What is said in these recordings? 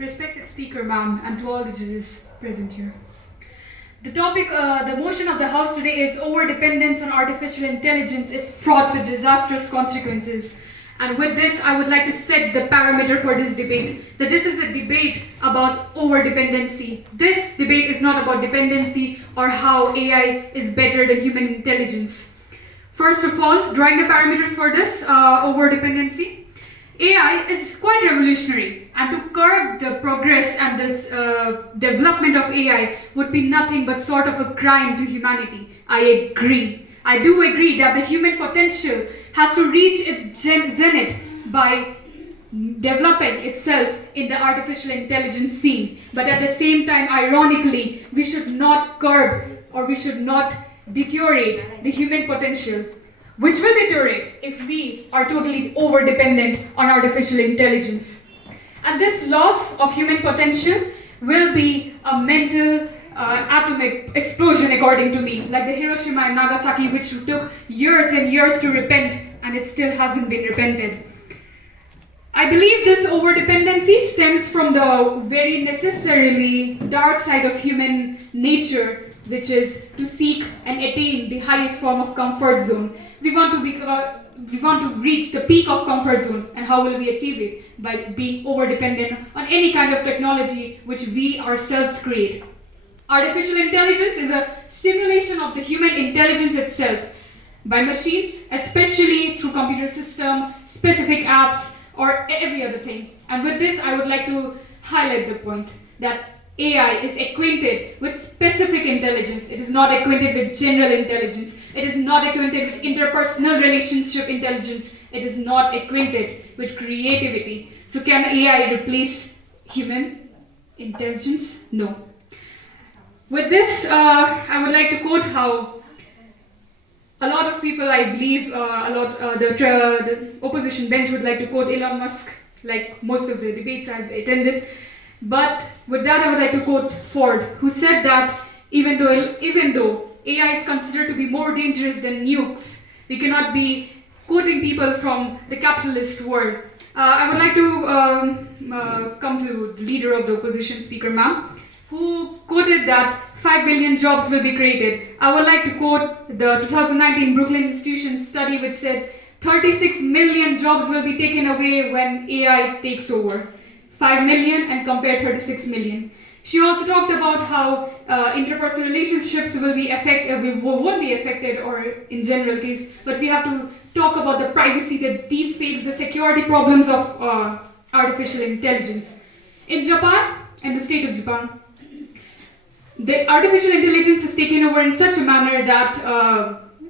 respected speaker ma'am, and to all the judges present here. The topic, the motion of the House today is over-dependence on artificial intelligence is fraught with disastrous consequences. And with this, I would like to set the parameter for this debate, that this is a debate about over-dependency. This debate is not about dependency or how AI is better than human intelligence. First of all, drawing the parameters for this over-dependency, AI is quite revolutionary, and to curb the progress and this development of AI would be nothing but sort of a crime to humanity. I agree. I do agree that the human potential has to reach its zenith by developing itself in the artificial intelligence scene. But at the same time, ironically, we should not curb or we should not deteriorate the human potential, which will deteriorate if we are totally over-dependent on artificial intelligence. And this loss of human potential will be a mental atomic explosion, according to me, like the Hiroshima and Nagasaki, which took years and years to repent, and it still hasn't been repented. I believe this over-dependency stems from the very necessarily dark side of human nature, which is to seek and attain the highest form of comfort zone. We want to reach the peak of comfort zone, and how will we achieve it? By being over-dependent on any kind of technology which we ourselves create. Artificial intelligence is a simulation of the human intelligence itself by machines, especially through computer system, specific apps, or every other thing. And with this, I would like to highlight the point that AI is acquainted with specific intelligence. It is not acquainted with general intelligence. It is not acquainted with interpersonal relationship intelligence. It is not acquainted with creativity. So can AI replace human intelligence? No. With this, I would like to quote how a lot of people, I believe, the opposition bench would like to quote Elon Musk, like most of the debates I've attended. But with that, I would like to quote Ford, who said that even though AI is considered to be more dangerous than nukes, we cannot be quoting people from the capitalist world. I would like to come to the leader of the opposition, Speaker ma'am, who quoted that 5 billion jobs will be created. I would like to quote the 2019 Brooklyn Institution study, which said 36 million jobs will be taken away when AI takes over. 5 million and compare 36 million. She also talked about how interpersonal relationships won't be affected, or in general case, but we have to talk about the privacy, the deep fakes, the security problems of artificial intelligence. In Japan, in the state of Japan, the artificial intelligence is taken over in such a manner that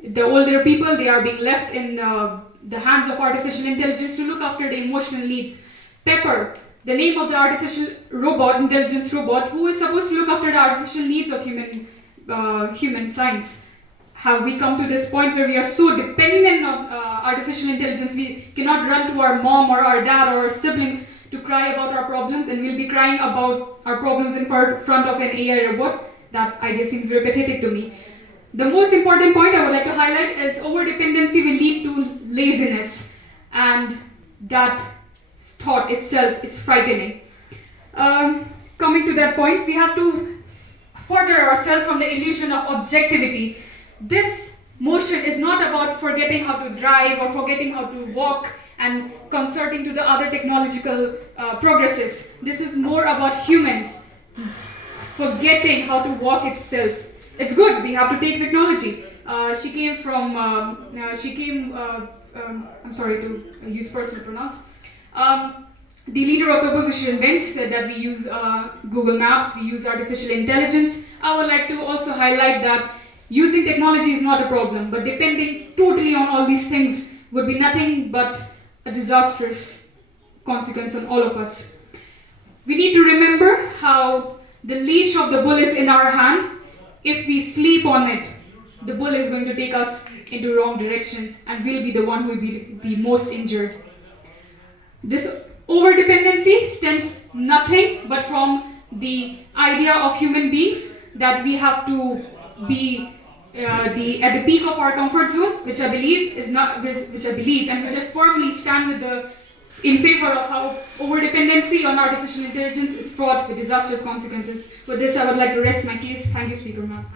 the older people, they are being left in the hands of artificial intelligence to look after the emotional needs. Pepper, the name of the artificial intelligence robot, who is supposed to look after the artificial needs of human science. Have we come to this point where we are so dependent on artificial intelligence, we cannot run to our mom or our dad or our siblings to cry about our problems, and we'll be crying about our problems in front of an AI robot? That idea seems repetitive to me. The most important point I would like to highlight is over-dependency will lead to laziness, and that thought itself is frightening. Coming to that point, we have to further ourselves from the illusion of objectivity. This motion is not about forgetting how to drive or forgetting how to walk and concerting to the other technological progresses. This is more about humans forgetting how to walk itself. It's good, we have to take technology. I'm sorry to use personal pronouns. The leader of the opposition bench said that we use Google Maps, we use artificial intelligence. I would like to also highlight that using technology is not a problem, but depending totally on all these things would be nothing but a disastrous consequence on all of us. We need to remember how the leash of the bull is in our hand. If we sleep on it, the bull is going to take us into wrong directions, and we'll be the one who will be the most injured. This over-dependency stems nothing but from the idea of human beings that we have to be at the peak of our comfort zone, which I believe and which I firmly stand in favor of how over-dependent dependency on artificial intelligence is fraught with disastrous consequences. With this, I would like to rest my case. Thank you, Speaker Ma'am.